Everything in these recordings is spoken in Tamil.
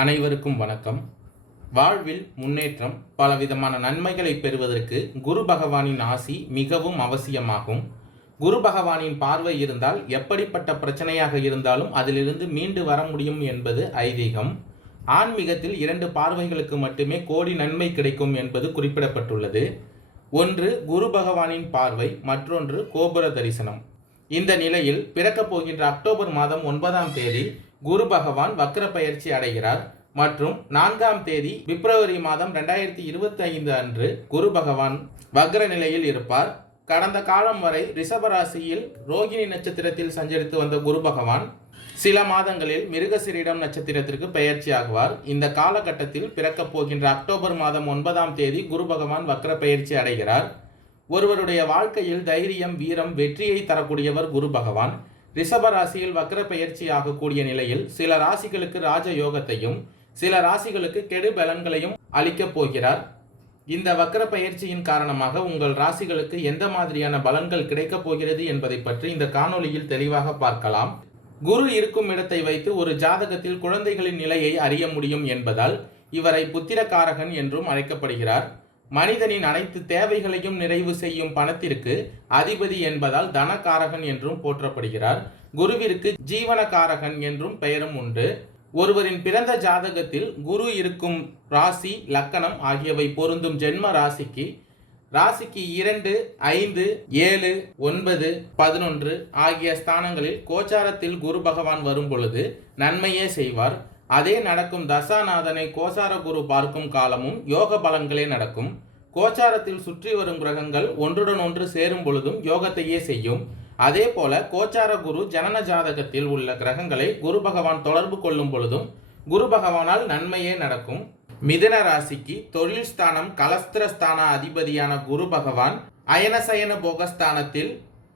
அனைவருக்கும் வணக்கம். வாழ்வில் முன்னேற்றம் பலவிதமான நன்மைகளை பெறுவதற்கு குரு பகவானின் ஆசி மிகவும் அவசியமாகும். குரு பகவானின் பார்வை இருந்தால் எப்படிப்பட்ட பிரச்சனையாக இருந்தாலும் அதிலிருந்து மீண்டு வர முடியும் என்பது ஐதீகம். ஆன்மீகத்தில் இரண்டு பார்வைகளுக்கு மட்டுமே கோடி நன்மை கிடைக்கும் என்பது குறிப்பிடப்பட்டுள்ளது. ஒன்று குரு பகவானின் பார்வை மற்றொன்று கோபுர தரிசனம். இந்த நிலையில் பிறக்கப் போகின்ற அக்டோபர் மாதம் ஒன்பதாம் தேதி குரு பகவான் வக்ர பயிற்சி அடைகிறார். மற்றும் நான்காம் தேதி பிப்ரவரி மாதம் ரெண்டாயிரத்தி இருபத்தி ஐந்து அன்று குரு பகவான் வக்ர நிலையில் இருப்பார். கடந்த காலம் வரை ரிஷபராசியில் ரோகிணி நட்சத்திரத்தில் சஞ்சரித்து வந்த குரு பகவான் சில மாதங்களில் மிருகசிரிடம் நட்சத்திரத்திற்கு பெயர்ச்சி ஆகுவார். இந்த காலகட்டத்தில் பிறக்கப் போகின்ற அக்டோபர் மாதம் ஒன்பதாம் தேதி குரு பகவான் வக்ர பயிற்சி அடைகிறார். ஒருவருடைய வாழ்க்கையில் தைரியம் வீரம் வெற்றியை தரக்கூடியவர் குரு பகவான். ரிஷப ராசியில் வக்ர பெயர்ச்சி ஆகக்கூடிய நிலையில் சில ராசிகளுக்கு ராஜ யோகத்தையும் சில ராசிகளுக்கு கெடு பலன்களையும் அளிக்கப் போகிறார். இந்த வக்ர பயிற்சியின் காரணமாக உங்கள் ராசிகளுக்கு எந்த மாதிரியான பலன்கள் கிடைக்கப் போகிறது என்பதை பற்றி இந்த காணொளியில் தெளிவாக பார்க்கலாம். குரு இருக்கும் இடத்தை வைத்து ஒரு ஜாதகத்தில் குழந்தைகளின் நிலையை அறிய முடியும் என்பதால் இவரை புத்திரகாரகன் என்றும் அழைக்கப்படுகிறார். மனிதனின் அனைத்து தேவைகளையும் நிறைவு செய்யும் பணத்திற்கு அதிபதி என்பதால் தனகாரகன் என்றும் போற்றப்படுகிறார். குருவிற்கு ஜீவனகாரகன் என்றும் பெயரும் உண்டு. ஒருவரின் பிறந்த ஜாதகத்தில் குரு இருக்கும் ராசி லக்கணம் ஆகியவை பொருந்தும் ஜென்ம ராசிக்கு ராசிக்கு இரண்டு ஐந்து ஏழு ஒன்பது பதினொன்று ஆகிய ஸ்தானங்களில் கோச்சாரத்தில் குரு பகவான் வரும் பொழுது நன்மையே செய்வார். அதே நடக்கும் தசாநாதனை கோசார குரு பார்க்கும் காலமும் யோக பலன்களே நடக்கும். கோச்சாரத்தில் சுற்றி வரும் கிரகங்கள் ஒன்றுடன் ஒன்று சேரும் பொழுதும் யோகத்தையே செய்யும். அதே போல கோச்சார குரு ஜனன ஜாதகத்தில் உள்ள கிரகங்களை குரு பகவான் தொடர்பு கொள்ளும் பொழுதும் குரு பகவானால் நன்மையே நடக்கும். மிதுன ராசிக்கு தொழில் ஸ்தானம் கலஸ்திரஸ்தான அதிபதியான குரு பகவான் அயனசயன போகஸ்தானத்தில்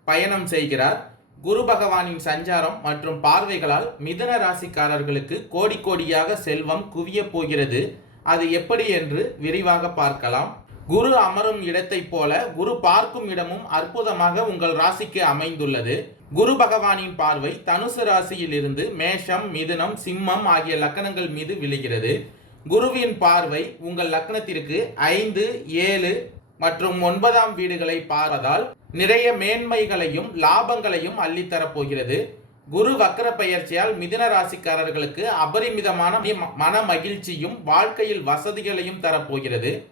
பயணம் செய்கிறார். குரு பகவானின் சஞ்சாரம் மற்றும் பார்வைகளால் மிதுன ராசிக்காரர்களுக்கு கோடி கோடியாக செல்வம் குவியப் போகிறது. அது எப்படி என்று விரிவாக பார்க்கலாம். குரு அமரும் இடத்தைப் போல குரு பார்க்கும் இடமும் அற்புதமாக உங்கள் ராசிக்கு அமைந்துள்ளது. குரு பகவானின் பார்வை தனுசு ராசியில் இருந்து மேஷம் மிதுனம் சிம்மம் ஆகிய லக்கணங்கள் மீது விழுகிறது. குருவின் பார்வை உங்கள் லக்னத்திற்கு ஐந்து ஏழு மற்றும் ஒன்பதாம் வீடுகளை பாரதால் நிறைய மேன்மைகளையும் லாபங்களையும் அள்ளித்தரப்போகிறது குரு வக்கர பயிற்சியால் மிதுன ராசிக்காரர்களுக்கு அபரிமிதமான மன மகிழ்ச்சியும் வாழ்க்கையில் வசதிகளையும் தரப்போகிறது.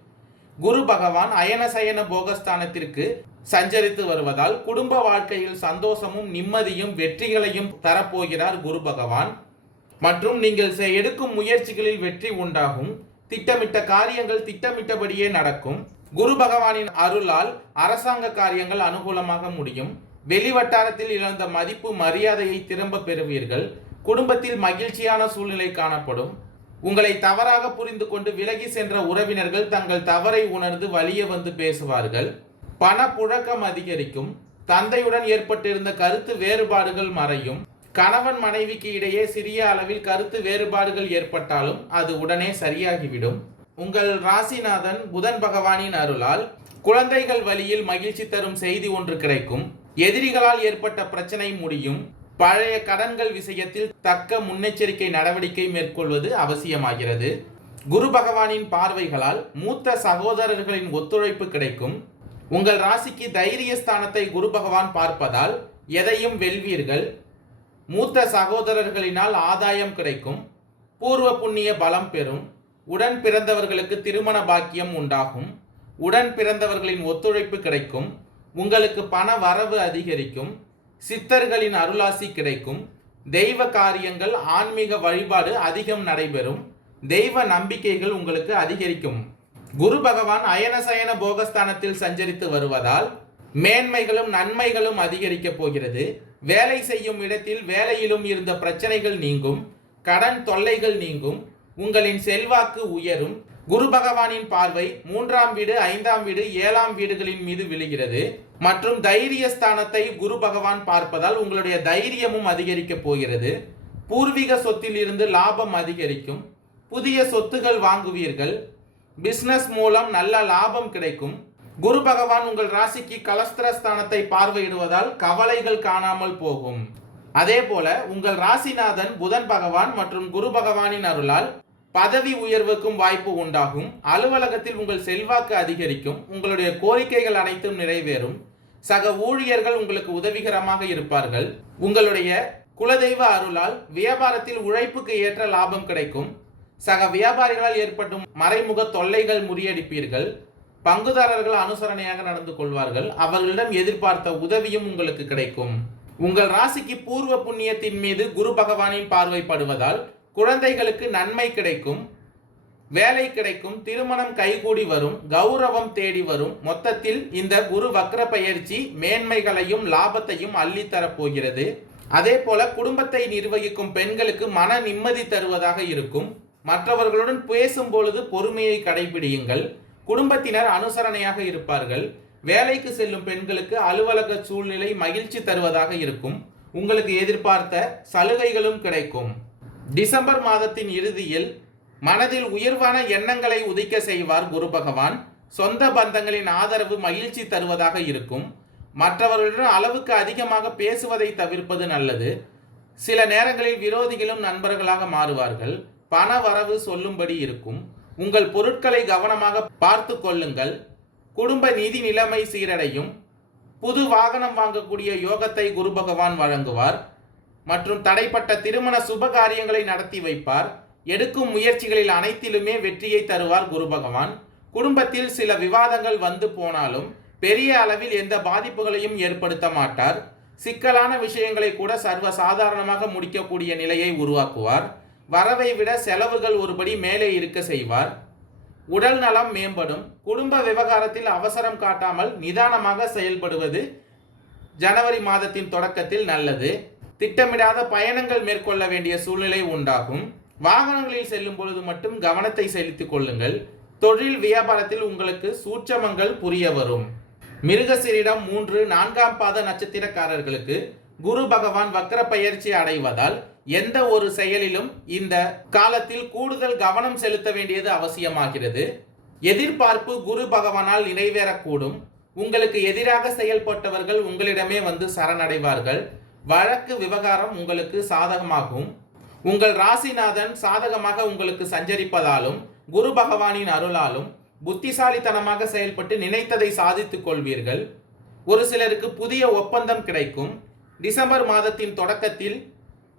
குரு பகவான் அயனசயன போகஸ்தானத்திற்கு சஞ்சரித்து வருவதால் குடும்ப வாழ்க்கையில் சந்தோஷமும் நிம்மதியும் வெற்றிகளையும் தரப்போகிறார் குரு பகவான். மற்றும் நீங்கள் செ- எடுக்கும் முயற்சிகளில் வெற்றி உண்டாகும். திட்டமிட்ட காரியங்கள் திட்டமிட்டபடியே நடக்கும். குரு பகவானின் அருளால் அரசாங்க காரியங்கள் அனுகூலமாக முடியும். வெளிவட்டாரத்தில் இழந்த மதிப்பு மரியாதையை திரும்ப பெறுவீர்கள். குடும்பத்தில் மகிழ்ச்சியான சூழ்நிலை காணப்படும். உங்களை தவறாக புரிந்து கொண்டு விலகி சென்ற உறவினர்கள் தங்கள் தவறை உணர்ந்து வலிய வந்து பேசுவார்கள். பண புழக்கம் அதிகரிக்கும். தந்தையுடன் ஏற்பட்டிருந்த கருத்து வேறுபாடுகள் மறையும். கணவன் மனைவிக்கு இடையே சிறிய அளவில் கருத்து வேறுபாடுகள் ஏற்பட்டாலும் அது உடனே சரியாகிவிடும். உங்கள் ராசிநாதன் புதன் பகவானின் அருளால் குழந்தைகள் வழியில் மகிழ்ச்சி தரும் செய்தி ஒன்று கிடைக்கும். எதிரிகளால் ஏற்பட்ட பிரச்சனை முடியும். பழைய கடன்கள் விஷயத்தில் தக்க முன்னெச்சரிக்கை நடவடிக்கை மேற்கொள்வது அவசியமாகிறது. குரு பகவானின் பார்வைகளால் மூத்த சகோதரர்களின் ஒத்துழைப்பு கிடைக்கும். உங்கள் ராசிக்கு தைரிய ஸ்தானத்தை குரு பகவான் பார்ப்பதால் எதையும் வெல்வீர்கள். மூத்த சகோதரர்களினால் ஆதாயம் கிடைக்கும். பூர்வ புண்ணிய பலம் பெறும். உடன் பிறந்தவர்களுக்கு திருமண பாக்கியம் உண்டாகும். உடன் பிறந்தவர்களின் ஒத்துழைப்பு கிடைக்கும். உங்களுக்கு பண வரவு அதிகரிக்கும். சித்தர்களின் அருளாசி கிடைக்கும். தெய்வ காரியங்கள் ஆன்மீக வழிபாடு அதிகம் நடைபெறும். தெய்வ நம்பிக்கைகள் உங்களுக்கு அதிகரிக்கும். குரு பகவான் அயனசயன போகஸ்தானத்தில் சஞ்சரித்து வருவதால் மேன்மைகளும் நன்மைகளும் அதிகரிக்கப் போகிறது. வேலை செய்யும் இடத்தில் வேலையிலும் இருந்த பிரச்சனைகள் நீங்கும். கடன் தொல்லைகள் நீங்கும். உங்களின் செல்வாக்கு உயரும். குரு பகவானின் பார்வை மூன்றாம் வீடு ஐந்தாம் வீடு ஏழாம் வீடுகளின் மீது விழுகிறது. மற்றும் தைரிய ஸ்தானத்தை குரு பகவான் பார்ப்பதால் உங்களுடைய தைரியமும் அதிகரிக்கப் போகிறது. பூர்வீக சொத்தில் இருந்து லாபம் அதிகரிக்கும். புதிய சொத்துகள் வாங்குவீர்கள். பிஸ்னஸ் மூலம் நல்ல லாபம் கிடைக்கும். குரு பகவான் உங்கள் ராசிக்கு கலஸ்திர ஸ்தானத்தை பார்வையிடுவதால் கவலைகள் காணாமல் போகும். அதே போல உங்கள் ராசிநாதன் புதன் பகவான் மற்றும் குரு பகவானின் அருளால் பதவி உயர்வுக்கும் வாய்ப்பு உண்டாகும். அலுவலகத்தில் உங்கள் செல்வாக்கு அதிகரிக்கும். உங்களுடைய கோரிக்கைகள் அனைத்தும் நிறைவேறும். சக ஊழியர்கள் உங்களுக்கு உதவிகரமாக இருப்பார்கள். உங்களுடைய குலதெய்வ அருளால் வியாபாரத்தில் உழைப்புக்கு ஏற்ற லாபம் கிடைக்கும். சக வியாபாரிகளால் ஏற்படும் மறைமுக தொல்லைகள் முறியடிப்பீர்கள். பங்குதாரர்கள் அனுசரணையாக நடந்து கொள்வார்கள். அவர்களிடம் எதிர்பார்த்த உதவியும் உங்களுக்கு கிடைக்கும். உங்கள் ராசிக்கு பூர்வ புண்ணியத்தின் மீது குரு பகவானின் பார்வைப்படுவதால் குழந்தைகளுக்கு நன்மை கிடைக்கும் வேலை கிடைக்கும் திருமணம் கைகூடி வரும் கௌரவம் தேடி வரும். மொத்தத்தில் இந்த குரு வக்ர பயிற்சி மேன்மைகளையும் லாபத்தையும் அள்ளித்தரப் போகிறது. அதே போல குடும்பத்தை நிர்வகிக்கும் பெண்களுக்கு மன நிம்மதி தருவதாக இருக்கும். மற்றவர்களுடன் பேசும் பொழுது பொறுமையை கடைபிடியுங்கள். குடும்பத்தினர் அனுசரணையாக இருப்பார்கள். வேலைக்கு செல்லும் பெண்களுக்கு அலுவலக சூழ்நிலை மகிழ்ச்சி தருவதாக இருக்கும். உங்களுக்கு எதிர்பார்த்த சலுகைகளும் கிடைக்கும். டிசம்பர் மாதத்தின் இறுதியில் மனதில் உயர்வான எண்ணங்களை உதிக்க செய்வார் குரு பகவான். சொந்த பந்தங்களின் ஆதரவு மகிழ்ச்சி தருவதாக இருக்கும். மற்றவர்களுடன் அளவுக்கு அதிகமாக பேசுவதை தவிர்ப்பது நல்லது. சில நேரங்களில் விரோதிகளும் நண்பர்களாக மாறுவார்கள். பண வரவு சொல்லும்படி இருக்கும். உங்கள் பொருட்களை கவனமாக பார்த்து கொள்ளுங்கள். குடும்ப நிதி நிலைமை சீரடையும். புது வாகனம் வாங்கக்கூடிய யோகத்தை குரு பகவான் வழங்குவார். மற்றும் தடைப்பட்ட திருமண சுப காரியங்களை நடத்தி வைப்பார். எடுக்கும் முயற்சிகளில் அனைத்திலுமே வெற்றியை தருவார் குரு பகவான். குடும்பத்தில் சில விவாதங்கள் வந்து போனாலும் பெரிய அளவில் எந்த பாதிப்புகளையும் ஏற்படுத்த மாட்டார். சிக்கலான விஷயங்களை கூட சர்வ சாதாரணமாக முடிக்கக்கூடிய நிலையை உருவாக்குவார். வரவை விட செலவுகள் ஒருபடி மேலே இருக்க செய்வார். உடல் நலம் மேம்படும். குடும்ப விவகாரத்தில் அவசரம் காட்டாமல் நிதானமாக செயல்படுவது ஜனவரி மாதத்தின் தொடக்கத்தில் நல்லது. திட்டமிடாத பயணங்கள் மேற்கொள்ள வேண்டிய சூழ்நிலை உண்டாகும். வாகனங்களில் செல்லும் பொழுது மட்டும் கவனத்தை செலுத்திக் கொள்ளுங்கள். தொழில் வியாபாரத்தில் உங்களுக்கு சூட்சமங்கள் புரிய வரும். மிருகசிரிடம் மூன்று நான்காம் பாத நட்சத்திரக்காரர்களுக்கு குரு பகவான் வக்கர பயிற்சி அடைவதால் எந்த ஒரு செயலிலும் இந்த காலத்தில் கூடுதல் கவனம் செலுத்த வேண்டியது அவசியமாகிறது. எதிர்பார்ப்பு குரு பகவானால் நிறைவேறக்கூடும். உங்களுக்கு எதிராக செயல்பட்டவர்கள் உங்களிடமே வந்து சரணடைவார்கள். வழக்கு விவகாரம் உங்களுக்கு சாதகமாகும். உங்கள் ராசிநாதன் சாதகமாக உங்களுக்கு சஞ்சரிப்பதாலும் குரு பகவானின் அருளாலும் புத்திசாலித்தனமாக செயல்பட்டு நினைத்ததை சாதித்துக் கொள்வீர்கள். ஒரு சிலருக்கு புதிய ஒப்பந்தம் கிடைக்கும். டிசம்பர் மாதத்தின் தொடக்கத்தில்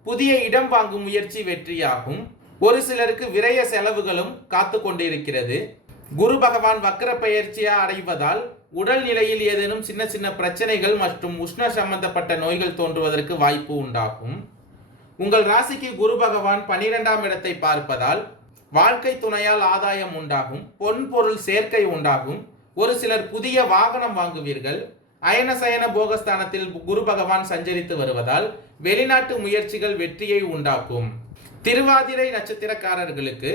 புதிய இடம் வாங்கும் முயற்சி வெற்றியாகும். ஒரு சிலருக்கு விரய செலவுகளும் காத்து கொண்டிருக்கிறது. குரு பகவான் வக்கர பயிற்சியா அடைவதால் உடல் நிலையில் ஏதேனும் சின்ன சின்ன பிரச்சனைகள் மற்றும் உஷ்ண சம்பந்தப்பட்ட நோய்கள் தோன்றுவதற்கு வாய்ப்பு உண்டாகும். உங்கள் ராசிக்கு குரு பகவான் பனிரெண்டாம் இடத்தை பார்ப்பதால் வாழ்க்கை துணையால் ஆதாயம் உண்டாகும் பொன் பொருள் சேர்க்கை உண்டாகும் ஒரு சிலர் புதிய வாகனம் வாங்குவீர்கள் அயன சயன போகஸ்தானத்தில் குரு பகவான் சஞ்சரித்து வருவதால் வெளிநாட்டு முயற்சிகள் வெற்றியை உண்டாக்கும். திருவாதிரை நட்சத்திரக்காரர்களுக்கு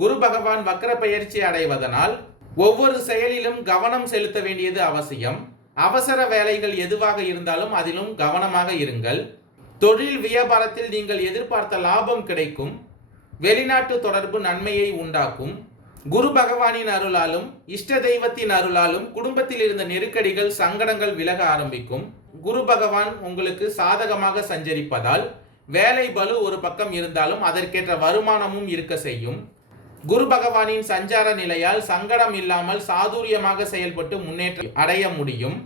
குரு பகவான் வக்கர பயிற்சி அடைவதனால் ஒவ்வொரு செயலிலும் கவனம் செலுத்த வேண்டியது அவசியம். அவசர வேலைகள் எதுவாக இருந்தாலும் அதிலும் கவனமாக இருங்கள். தொழில் வியாபாரத்தில் நீங்கள் எதிர்பார்த்த லாபம் கிடைக்கும். வெளிநாட்டு தொடர்பு நன்மையை உண்டாக்கும். குரு பகவானின் அருளாலும் இஷ்ட தெய்வத்தின் அருளாலும் குடும்பத்தில் இருந்த நெருக்கடிகள் சங்கடங்கள் விலக ஆரம்பிக்கும். குரு பகவான் உங்களுக்கு சாதகமாக சஞ்சரிப்பதால் வேலை பலு ஒரு பக்கம் இருந்தாலும் அதற்கேற்ற வருமானமும் இருக்க செய்யும். குரு பகவானின் சஞ்சார நிலையால் சங்கடம் இல்லாமல் சாதுரியமாக செயல்பட்டு முன்னேற்றம் அடைய முடியும்.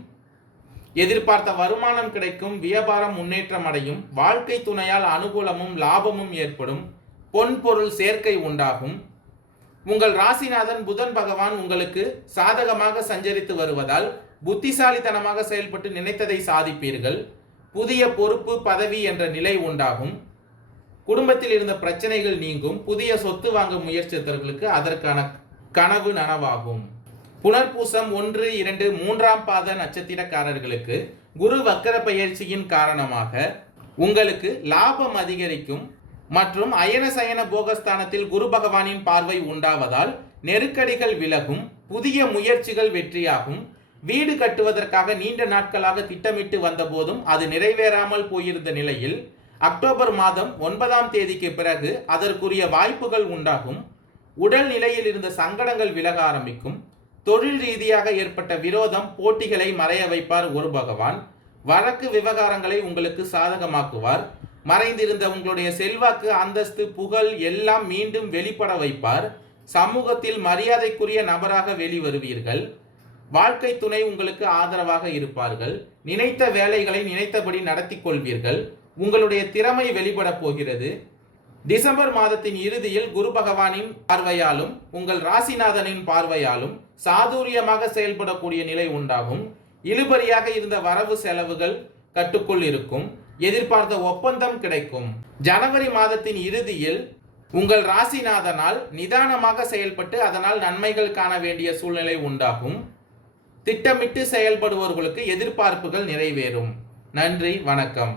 எதிர்பார்த்த வருமானம் கிடைக்கும் வியாபாரம் முன்னேற்றம் அடையும் வாழ்க்கை துணையால் அனுகூலமும் லாபமும் ஏற்படும் பொன் பொருள் சேர்க்கை உண்டாகும். உங்கள் ராசிநாதன் புதன் பகவான் உங்களுக்கு சாதகமாக சஞ்சரித்து வருவதால் புத்திசாலித்தனமாக செயல்பட்டு நினைத்ததை சாதிப்பீர்கள். புதிய பொறுப்பு பதவி என்ற நிலை உண்டாகும். குடும்பத்தில் இருந்த பிரச்சனைகள் நீங்கும் புதிய சொத்து வாங்க முயற்சித்தவர்களுக்கு அதற்கான கனவு நனவாகும். புனர்பூசம் ஒன்று இரண்டு மூன்றாம் பாத நட்சத்திரக்காரர்களுக்கு குரு வக்கர பயிற்சியின் காரணமாக உங்களுக்கு லாபம் அதிகரிக்கும் மற்றும் அயன சயன போகஸ்தானத்தில் குரு பகவானின் பார்வை உண்டாவதால் நெருக்கடிகள் விலகும் புதிய முயற்சிகள் வெற்றியாகும். வீடு கட்டுவதற்காக நீண்ட நாட்களாக திட்டமிட்டு வந்தபோதும் அது நிறைவேறாமல் போயிருந்த நிலையில் அக்டோபர் மாதம் ஒன்பதாம் தேதிக்கு பிறகு அதற்குரிய வாய்ப்புகள் உண்டாகும். உடல் நிலையில் இருந்த சங்கடங்கள் விலக ஆரம்பிக்கும். தொழில் ரீதியாக ஏற்பட்ட விரோதம் போட்டிகளை மறைய வைப்பார் ஒரு பகவான். வழக்கு விவகாரங்களை உங்களுக்கு சாதகமாக்குவார். மறைந்திருந்த உங்களுடைய செல்வாக்கு அந்தஸ்து புகழ் எல்லாம் மீண்டும் வெளிப்பட வைப்பார். சமூகத்தில் மரியாதைக்குரிய நபராக வெளிவருவீர்கள். வாழ்க்கை துணை உங்களுக்கு ஆதரவாக இருப்பார்கள். நினைத்த வேலைகளை நினைத்தபடி நடத்தி கொள்வீர்கள். உங்களுடைய திறமை வெளிப்பட போகிறது. டிசம்பர் மாதத்தின் இறுதியில் குரு பகவானின் பார்வையாலும் உங்கள் ராசிநாதனின் பார்வையாலும் சாதுரியமாக செயல்படக்கூடிய நிலை உண்டாகும். இழுபறியாக இருந்த வரவு செலவுகள் கட்டுக்குள் இருக்கும். எதிர்பார்த்த ஒப்பந்தம் கிடைக்கும். ஜனவரி மாதத்தின் இறுதியில் உங்கள் ராசிநாதனால் நிதானமாக செயல்பட்டு அதனால் நன்மைகள் காண வேண்டிய சூழ்நிலை உண்டாகும். திட்டமிட்டு செயல்படுபவர்களுக்கு எதிர்பார்ப்புகள் நிறைவேறும். நன்றி வணக்கம்.